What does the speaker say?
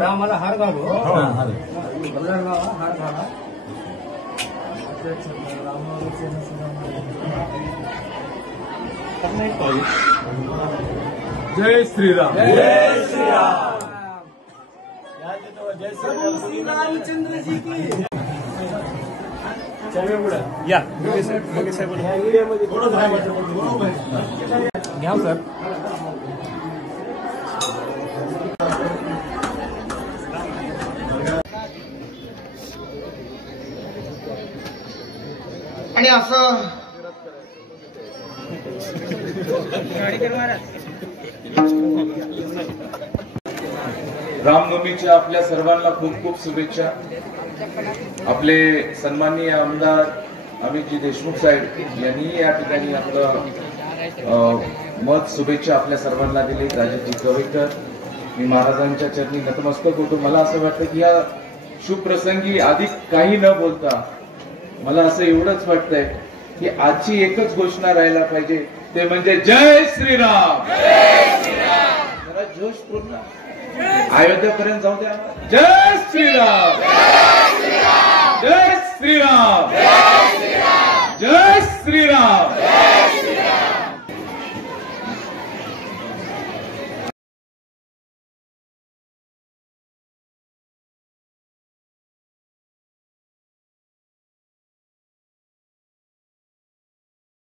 रामाला हार घालू हार घाला जय श्रीराम जय श्रीराम जय रामचंद्र जी की या घ्या सर आणि असं रामनवमीच्या आपल्या सर्वांना खूप खूप शुभेच्छा। आपले सन्माननीय आमदार अमितजी देशमुख साहेब यांनी या ठिकाणी आपलं मत शुभेच्छा आपल्या सर्वांना दिली। राजेशजी कवेकर, मी महाराजांच्या चरणी नतमस्तक होतो। मला असं वाटतं की या शुभ प्रसंगी अधिक काही न बोलता मला असं एवढंच वाटतंय की आजची एकच घोषणा राहायला पाहिजे, ते म्हणजे जय श्रीराम। जरा जोश पूर्ण अयोध्यापर्यंत जाऊ द्या। जय श्रीराम जय श्रीराम जय श्रीराम।